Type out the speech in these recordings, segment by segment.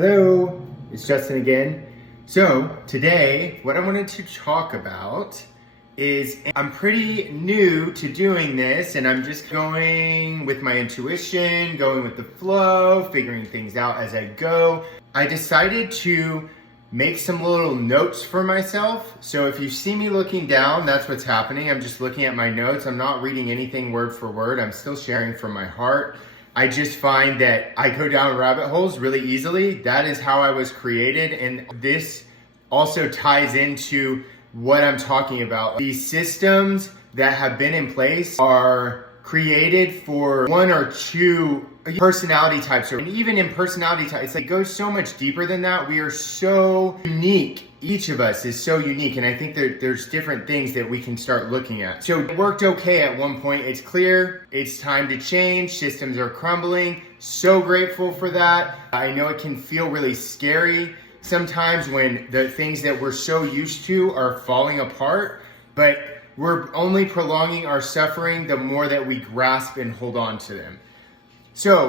Hello, it's Justin again. So today, what I wanted to talk about is I'm pretty new to doing this and I'm just going with my intuition, going with the flow, figuring things out as I go. I decided to make some little notes for myself. So if you see me looking down, that's what's happening. I'm just looking at my notes. I'm not reading anything word for word. I'm still sharing from my heart. I just find that I go down rabbit holes really easily. That is how I was created. And this also ties into what I'm talking about. These systems that have been in place are created for one or two personality types, or even in personality types, it goes so much deeper than that. We are so unique. Each of us is so unique, and I think that there's different things that we can start looking at. So it worked okay at one point. It's clear it's time to change. Systems are crumbling. So grateful for that. I know it can feel really scary sometimes when the things that we're so used to are falling apart, but we're only prolonging our suffering the more that we grasp and hold on to them. So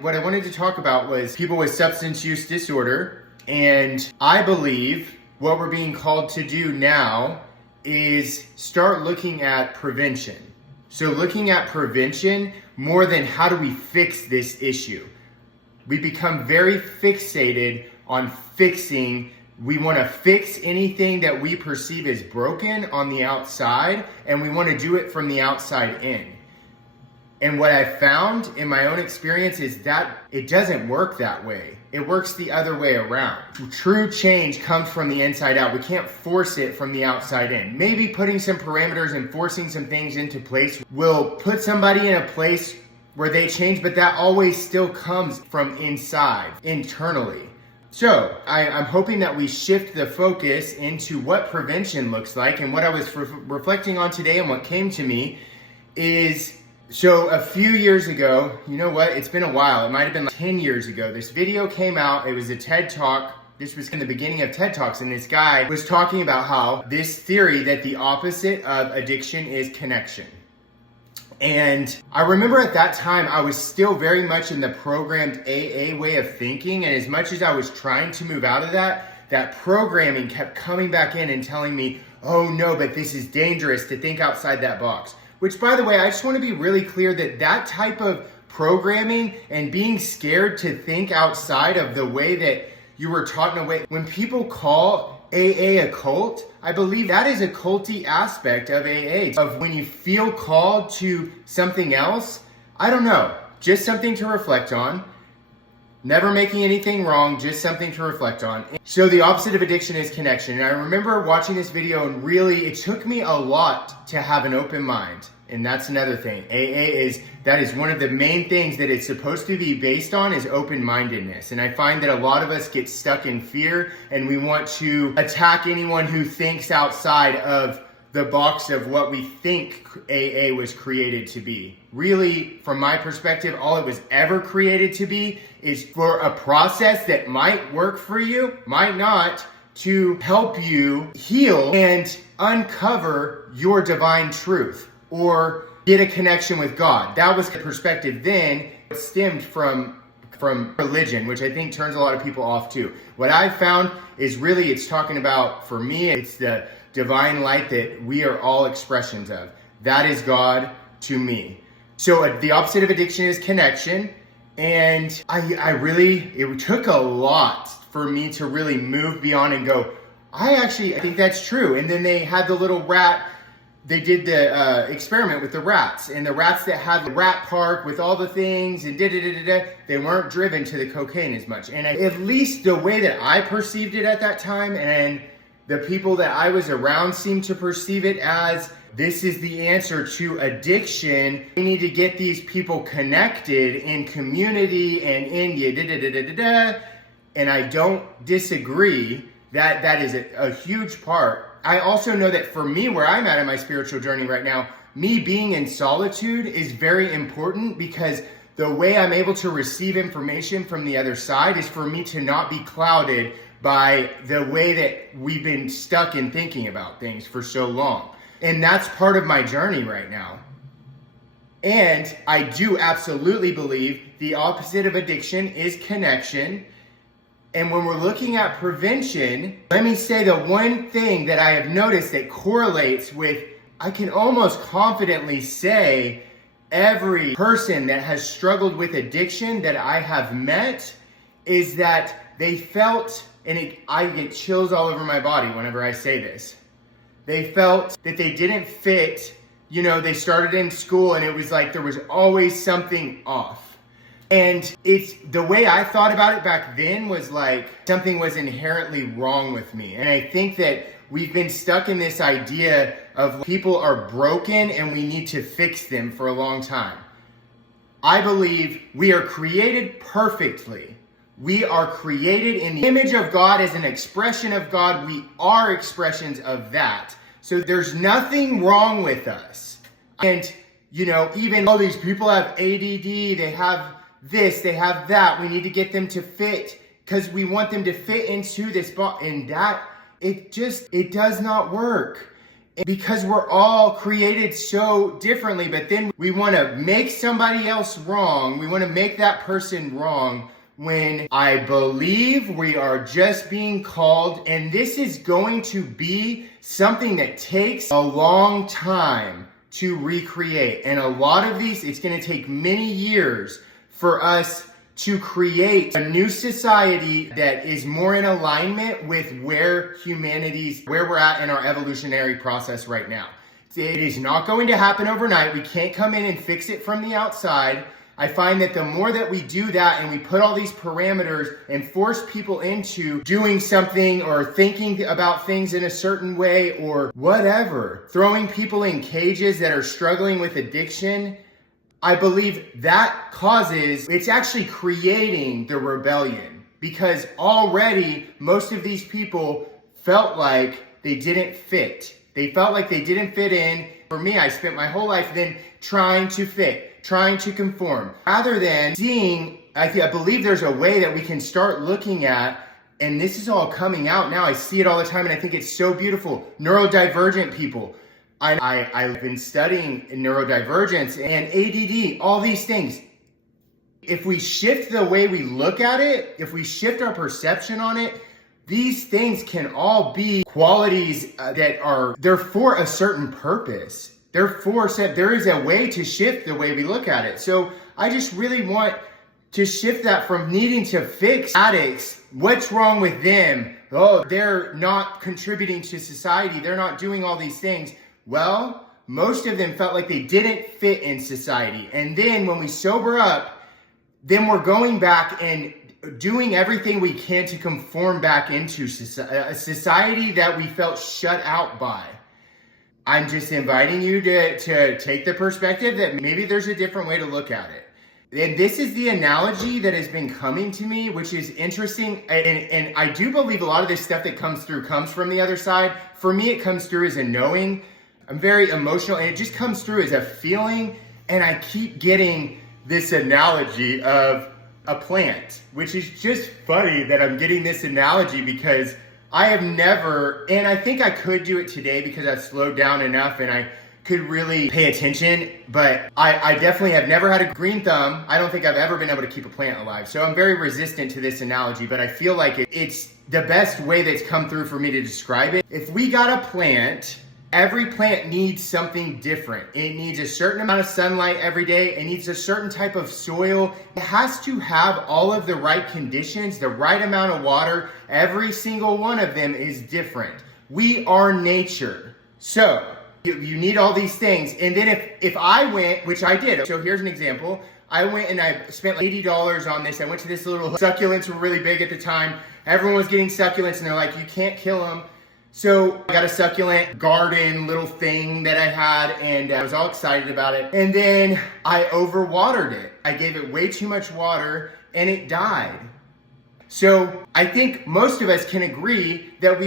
what I wanted to talk about was people with substance use disorder. And I believe what we're being called to do now is start looking at prevention. So looking at prevention more than how do we fix this issue. We become very fixated on fixing. We want to fix anything that we perceive as broken on the outside, and we want to do it from the outside in. And what I found in my own experience is that it doesn't work that way. It works the other way around. True change comes from the inside out. We can't force it from the outside in. Maybe putting some parameters and forcing some things into place will put somebody in a place where they change, but that always still comes from inside, internally. So I'm hoping that we shift the focus into what prevention looks like. And what I was reflecting on today and what came to me is, so a few years ago, you know what, it's been a while. It might have been like 10 years ago. This video came out. It was a TED Talk. This was in the beginning of TED Talks. And this guy was talking about how this theory that the opposite of addiction is connection. And I remember at that time, I was still very much in the programmed AA way of thinking. And as much as I was trying to move out of that programming kept coming back in and telling me, oh no, but this is dangerous to think outside that box. Which, by the way, I just want to be really clear that that type of programming and being scared to think outside of the way that you were taught in a way, when people call AA a cult, I believe that is a culty aspect of AA. Of when you feel called to something else, I don't know, just something to reflect on. Never making anything wrong, just something to reflect on. So the opposite of addiction is connection. And I remember watching this video and really, it took me a lot to have an open mind. And that's another thing. That is one of the main things that it's supposed to be based on is open-mindedness. And I find that a lot of us get stuck in fear and we want to attack anyone who thinks outside of the box of what we think AA was created to be. Really, from my perspective, all it was ever created to be is for a process that might work for you, might not, to help you heal and uncover your divine truth or get a connection with God. That was the perspective then. It stemmed from religion, which I think turns a lot of people off too. What I found is really it's talking about, for me, it's the divine light that we are all expressions of. That is God to me. So the opposite of addiction is connection. And it took a lot for me to really move beyond and go, I think that's true. And then they had the little rat, they did the experiment with the rats. And the rats that had the rat park with all the things and they weren't driven to the cocaine as much. And at least the way that I perceived it at that time, and the people that I was around seemed to perceive it as, this is the answer to addiction. We need to get these people connected in community and India, And I don't disagree that is a huge part. I also know that for me, where I'm at in my spiritual journey right now, me being in solitude is very important because the way I'm able to receive information from the other side is for me to not be clouded by the way that we've been stuck in thinking about things for so long. And that's part of my journey right now. And I do absolutely believe the opposite of addiction is connection. And when we're looking at prevention, let me say the one thing that I have noticed that correlates with, I can almost confidently say, every person that has struggled with addiction that I have met is that they felt, and I get chills all over my body whenever I say this, they felt that they didn't fit. They started in school and it was like there was always something off. And it's the way I thought about it back then was like something was inherently wrong with me. And I think that we've been stuck in this idea of people are broken and we need to fix them for a long time. I believe we are created perfectly. We are created in the image of God as an expression of God. We are expressions of that. So there's nothing wrong with us. And, even all these people have ADD, they have this, they have that. We need to get them to fit because we want them to fit into this box. And that, it does not work because we're all created so differently. But then we want to make somebody else wrong. We want to make that person wrong when I believe we are just being called. And this is going to be something that takes a long time to recreate. And a lot of these, it's going to take many years for us to create a new society that is more in alignment with where we're at in our evolutionary process right now. It is not going to happen overnight. We can't come in and fix it from the outside. I find that the more that we do that and we put all these parameters and force people into doing something or thinking about things in a certain way or whatever, throwing people in cages that are struggling with addiction, I believe that it's actually creating the rebellion because already most of these people felt like they didn't fit. They felt like they didn't fit in. For me, I spent my whole life then trying to fit, trying to conform, rather than seeing, I believe there's a way that we can start looking at, and this is all coming out now. I see it all the time and I think it's so beautiful. Neurodivergent people. I've been studying neurodivergence and ADD, all these things. If we shift the way we look at it, if we shift our perception on it, these things can all be qualities they're for a certain purpose. There is a way to shift the way we look at it. So I just really want to shift that from needing to fix addicts. What's wrong with them? Oh, they're not contributing to society. They're not doing all these things. Well, most of them felt like they didn't fit in society. And then when we sober up, then we're going back and doing everything we can to conform back into a society that we felt shut out by. I'm just inviting you to take the perspective that maybe there's a different way to look at it. And this is the analogy that has been coming to me, which is interesting. And I do believe a lot of this stuff that comes from the other side. For me, it comes through as a knowing. I'm very emotional and it just comes through as a feeling. And I keep getting this analogy of a plant, which is just funny that I'm getting this analogy because I have never, and I think I could do it today because I've slowed down enough and I could really pay attention, but I definitely have never had a green thumb. I don't think I've ever been able to keep a plant alive. So I'm very resistant to this analogy, but I feel like it's the best way that's come through for me to describe it. If we got a plant, every plant needs something different. It needs a certain amount of sunlight every day. It needs a certain type of soil. It has to have all of the right conditions, the right amount of water. Every single one of them is different. We are nature. So you need all these things. And then if I went, which I did, so here's an example. I went and I spent like $80 on this. I went to this little, succulents were really big at the time. Everyone was getting succulents and they're like, you can't kill them. So I got a succulent garden little thing that I had and I was all excited about it. And then I overwatered it. I gave it way too much water and it died. So I think most of us can agree that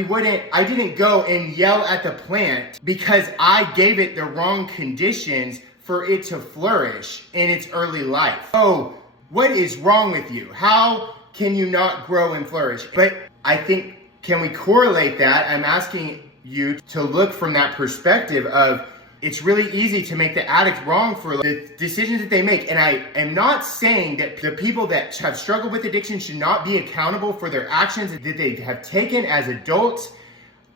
I didn't go and yell at the plant because I gave it the wrong conditions for it to flourish in its early life. Oh, what is wrong with you? How can you not grow and flourish? But I think, can we correlate that? I'm asking you to look from that perspective of, it's really easy to make the addict wrong for the decisions that they make. And I am not saying that the people that have struggled with addiction should not be accountable for their actions that they have taken as adults.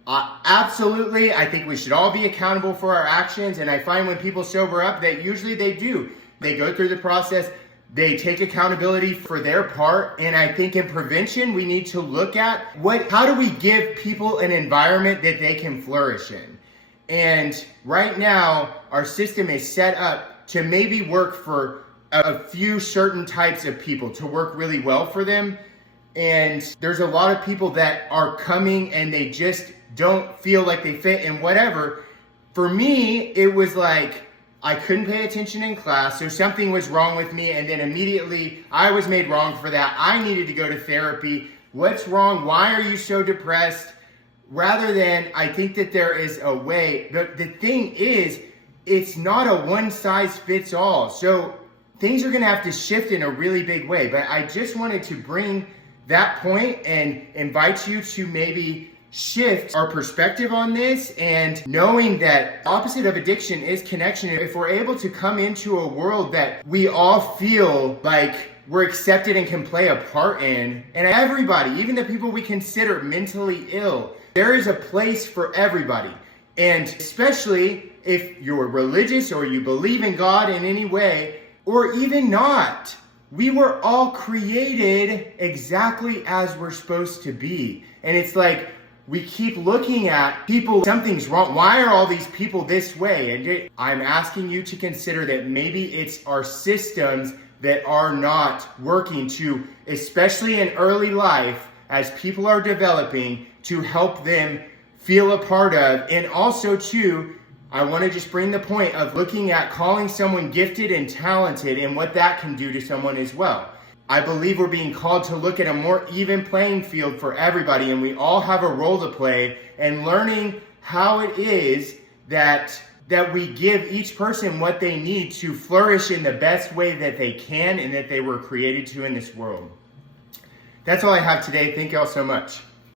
Absolutely, I think we should all be accountable for our actions. And I find when people sober up that usually they do. They go through the process, they take accountability for their part. And I think in prevention, we need to look at how do we give people an environment that they can flourish in? And right now, our system is set up to maybe work for a few certain types of people, to work really well for them. And there's a lot of people that are coming and they just don't feel like they fit in whatever. For me, it was like I couldn't pay attention in class, so something was wrong with me, and then immediately I was made wrong for that. I needed to go to therapy. What's wrong? Why are you so depressed? Rather than, I think that there is a way. The thing is, it's not a one-size-fits-all. So things are going to have to shift in a really big way. But I just wanted to bring that point and invite you to maybe shift our perspective on this, and knowing that opposite of addiction is connection. If we're able to come into a world that we all feel like we're accepted and can play a part in, and everybody, even the people we consider mentally ill, there is a place for everybody. And especially if you're religious or you believe in God in any way, or even not, we were all created exactly as we're supposed to be. And it's like, we keep looking at people, something's wrong. Why are all these people this way? And I'm asking you to consider that maybe it's our systems that are not working to, especially in early life, as people are developing, to help them feel a part of. And also too, I want to just bring the point of looking at calling someone gifted and talented and what that can do to someone as well. I believe we're being called to look at a more even playing field for everybody, and we all have a role to play, and learning how it is that we give each person what they need to flourish in the best way that they can and that they were created to in this world. That's all I have today. Thank you all so much.